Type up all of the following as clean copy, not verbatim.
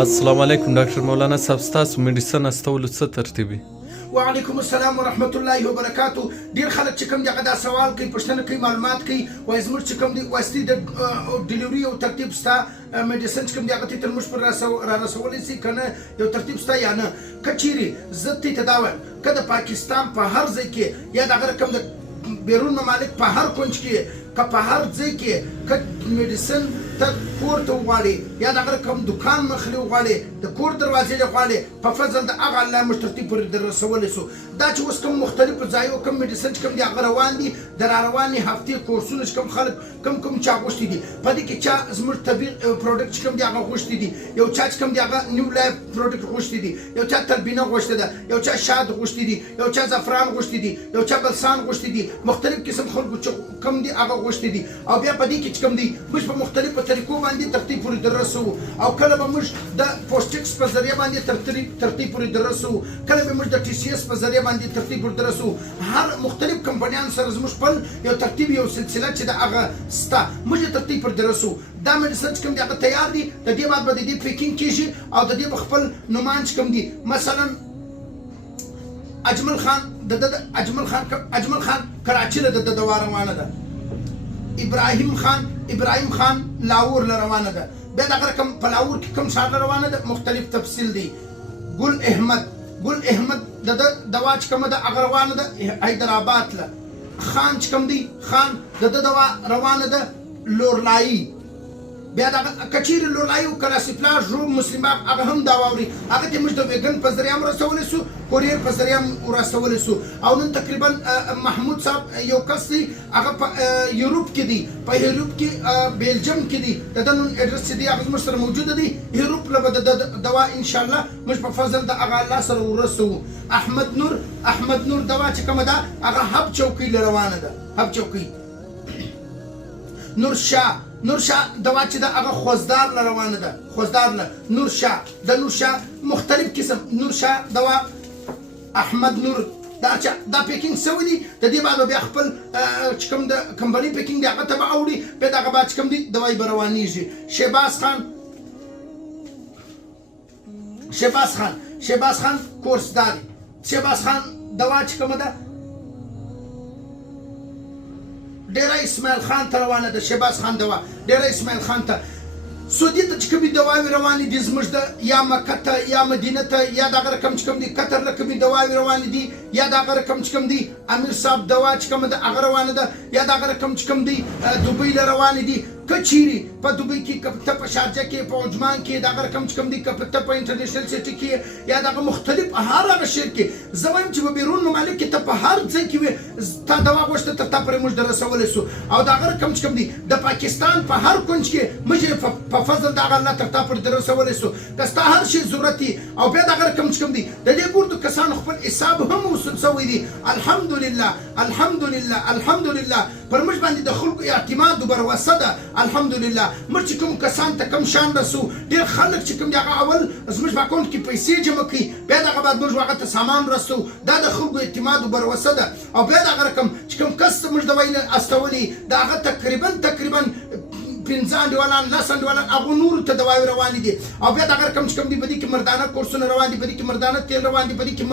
السلام علیکم ډاکټر مولانا صاحب ستاسو میډیسن استولو څه ترتیب وي؟ وعلیکم السلام ورحمت الله وبرکاتو. ډیر خلک چې کوم دغه دا سوال کوي، پوښتنه کوي، معلومات کوي، وایي زموږ چې کوم دي واسطې د ډیلیوري او ترتیب ستا میډیسن چې کوم دي هغه ته تر موږ پر را رسولی سي که نه، یو ترتیب ستا یا نه. که چیرې زه ته دا وایم که د پاکستان په هر ځای کې یا د هغه رقم د بیرون ممالک په هر کونج کې که په هر ځای کې که میډیسن ته کور ته وغواړې یا د هغه رقم دکان مخلي وغواړې، د کور دروازې له غواړې، په فضل د هغه الله موږ ترتیب پورې در رسولی سو. دا چې اوس کوم مختلفو ځایو کوم میډیسن چې کوم دي هغه روان دي، د را روانې هفتې کورسونه چې کوم خلک کوم چا غوښتي دي، په دې کې چا زموږ طبیعي پروډکټ چې کوم دي هغه غوښتي دي، یو چا چې کوم دي هغه نیو لایف پروډکټ غوښتي دي، یو چا تربینه غوښته ده، یو چا شاد غوښتي دي، یو چا زعفران غوښتي دي، یو چا بلسان غوښتي دي، مختلف قسم خلکو چې کوم دي هغه غوښتي دي. او بیا په دې کې چې کوم دي موږ په مختلفو طریقو باندې ترتیب پورې در رسوو، او کله به موږ د پوسټکس په ذریعه باندې ترتیب پورې در رسوو، کله به موږ د ټي سی اس په ذریعه باندې ترتیب پورې در رسوو. هر مختلف کمپنیانو سره زموږ خپل یو ترتیب، یو سلسله چې د هغه سته، موږ یې ترتیب پورې در رسوو. دا میډیسن چې کوم دي هغه تیار دي، د دې بعد به د دې پیکینګ کېږي او د دې به خپل نومان چې کوم دي، مثلا اجمل خان کراچي له د دوا روانه ده، ابراهیم خان لاهور له روانه ده، بیا دغه رقم په لاهور کې کوم ښار له روانه ده مختلف تفصیل دی. ګل احمد د دوا چې کومه ده هغه روانه ده حیدرآباد له. خان چې کوم دی، خان د دوا روانه ده لورلایي. بیا دغه کچیر لورلایي او کراسفلاژ روم مسلمان هغه هم دا واوري، هغه ته موږ د ویګن په ذریعه هم رسولی سو، کوریر په ذریعه هم رسولی سو. او نن تقریبا محمود صاحب یو کس دی هغه په یوروپ کې دی، په یوروپ کې بیلجیم کې دی، د ده نن اډرس چې دی هغه زموږ سره موجوده دی. یوروپ له به د دوا انشاءالله موږ په فضل د هغه الله سره ورسوو. احمد نور دوا چې کومه ده هغه هب چوکۍ له روانه ده، هب چوکۍ. نورشاه دوا چې ده هغه خوزدار له روانه ده، خوزدار له نورشاه مختلف قسم نورشاه دوا. احمد نور دا پیکینګ سوی دی، د دې بعد بیا خپل چې کوم د کمپنۍ پیکینګ دی هغه ته به اوړي، بیا د هغه بعد چې کوم دی دوای به روانېږي. شهباز خان کورسدار، شهباز خان دوا چې کومه ده ډیره اسماعیل خان ته روانه ده. شهباز خان دوا ډیره اسماعیل خان ته. سعودي ته چې کومې دواوې روانې دي زموږ د یا مکه ته یا مدینه ته یا دغه رقم چې کوم دي قطر له کومې دواوې روانې دي، یا دغه رقم چې کوم دي امیر صاحب دوا چې کومه ده هغه روانه ده، یا دغه رقم چې کوم دي دوبۍ له روانې دي. که چیرې په دوبۍ کې که ته په شارجه کې په عجمان کې دغه رقم چې کوم دي، که ته په انټرنیشنل سټي کې یا دغه مختلف هر هغه شهر کې، زه وایم چې په بیرون ممالک کې ته په هر ځای کې وې تا دوا غوښته تر تا پورې موږ در رسولی سو. او دغه رقم چې کوم دي د پاکستان په هر کونج کې موږ یې په فضل د هغه الله تر تا پورې در رسولی سو. که ستا هر شی ضرورت وي او بیا دغه رقم چې کوم دي د دې ګردو کسانو خپل حساب هم وصول سوی دي. الحمدلله پر موږ باندې د خلکو اعتماد و بروسه ده. الحمدلله موږ چې کوم کسان ته کوم شان رسو، ډېر خلک چې کوم دي هغه اول زموږ په اکاونټ کې پیسې جمع کوي، بیا دغه بعد موږ هغه ته سامان رسو. دا د خلکو اعتماد و بروسه ده. او بیا دغه رقم چې کوم کس ته موږ دوایي استولي د هغه تقریبا 15 انډیوالان 10 انډیوالان هغو نورو ته دواوې روانې دي. او بیا دغه رقم چې کوم دي په دې کې مردانه کورسونه روان دي، په دې کې مردانه تیل روان دي، په دې کې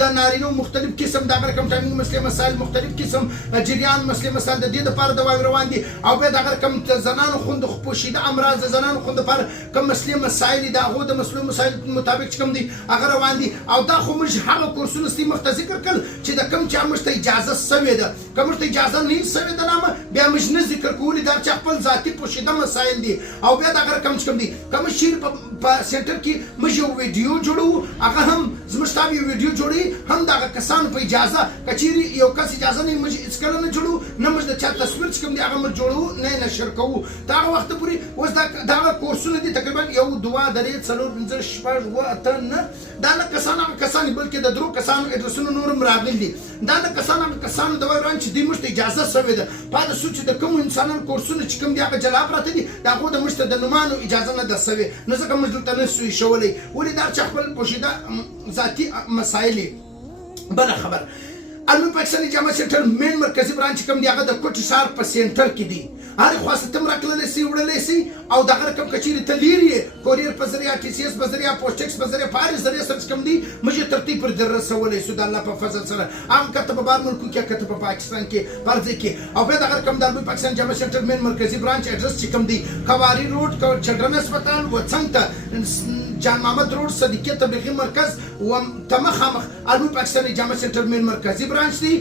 د نارینو مختلف قسم دغه رقم ټایمینګ مسلې مسایل، مختلف قسم جریان مسلې مسایل د دې دپاره دواوې روان دي. او بیا دغه رقم د زنانو خوندو پوشیده امراض، د زنانو خوندو لپاره کوم مسلې مسایل دي د هغو د مسلو مسایل مطابق چې کوم دي هغه روان دي. او دا خو موږ هغه کورسونه ستاسې مخ ته ذکر کړل چې د کوم چا موږ ته اجازه سوې ده. که موږ ته اجازه نه وي سوې ده نامه بیا موږ نه ذکر کولی، دا چې خپل ذاتي پوشیده مسایل دي. او بیا دغه رقم چې کوم دي کوم شیر په سنټر کې موږ یو ویډیو جوړوو، هغه هم زموږ ستا یو ویډیو جوړوي، هم دغه کسانو په اجازه. که چیرې یو کس اجازه نه وي موږ هېڅکله نه جوړوو، نه موږ د چا تصویر چې کوم دي هغه موږ جوړوو، نه یې نشر کوو. تر هغه وخته پورې اوس دغه کورسونه دي تقریبا 1 2 3 4 5 6 7 8 9 دا نه کسان هغه کسان دي، بلکې د درو کسانو اډرسونه نور هم راغلي دي. دا نه کسان هغه کسانو دوا روان چې دوی موږ ته اجازه سوې ده. پاتې سو چې د کومو انسانانو کورسونه چې کوم دي هغه جلا پراته دي، د هغو د موږ ته د نومانو اجازه نه ده سوې، نو ځکه موږ دلته نه سو ایښولی. ولې دا چې خپل پوشیده ذاتي مسایل. بله خبر علمي پاکستاني جامع سنټر مین مرکزي برانچ کوم دی هغه د کوټ ښار په سنټر کې دی. هر خاصه تم راکړلې سي وړلې سي او دغه رقم کچېرې ته لیري کوریر په ذریعہ ټي سي اس په ذریعہ پوسټکس په ذریعہ پاري ذریعہ سره کوم دی مجھے ترتیب پر در رسولې سو د الله په فضل سره عام کته په بار ملکو کې کته په پاکستان کې فرض کې او په دغه رقم د علمي پاکستان جامع سنټر مین مرکزي برانچ ایڈریس چې کوم دی کواری روډ چلډرن هسپتال و څنګه جان محمد روډ صدیقیه تبلیغي مرکز و تمخامخ علمي پاکستاني جامع سنټر مین مرکزي برانچ دی.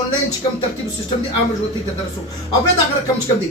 آنلاین چې کوم ترتیب سیستم دی عام ژوندۍ ته درسو او په دغه رقم چې کوم دی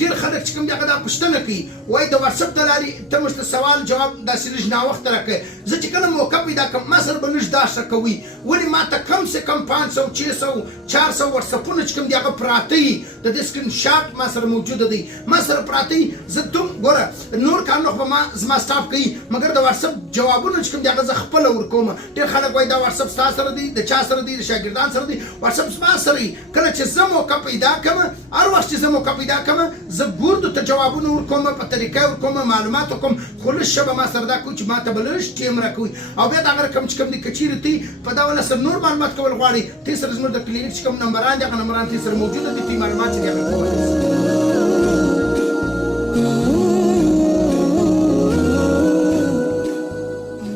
ډېر خلک چې کوم دی هغه دا پوښتنه کوي وایي د واتساپ د لارې ته موږ ته سوال جواب داسې لږ ناوخته راکړئ. زه چې کله موقع پیدا کړم ما سره به لږ دا ښه کوي ولې ما ته کم سے کم 500 600 400 واتساپونه چې کوم دی هغه پراته وي د دې سکرین شاټ ما سره موجوده دی ما سره پراته وي. زه دوم ګوره نور کارونه خو به زما سټاف کوي مګر د واتساپ جوابونه چې کوم دی هغه زه خپله ورکوم. ډېر خلک وایي دا واتساپ ستا سره دی د چا سره دی د شاګردان سره دی واتساپ زما سره وي. کله چې زه موقع پیدا کړم هر وخت چې زه موقع پیدا کړم زه ګوردو ته جوابونه ورکوم په طریقه ورکوم معلومات ورکوم خو لږ شه به ما سره دا کوي چې ما ته به لږ ټیم راکوي او بیا دغه رقم چې کوم دی که چیرې تی په دا ونه سره نور معلومات کول غواړئ تی سره زموږ د کلینیک چې کوم نمبران دي هغه نمبران تی سره موجوده دي تی معلومات چې دي هغه کولی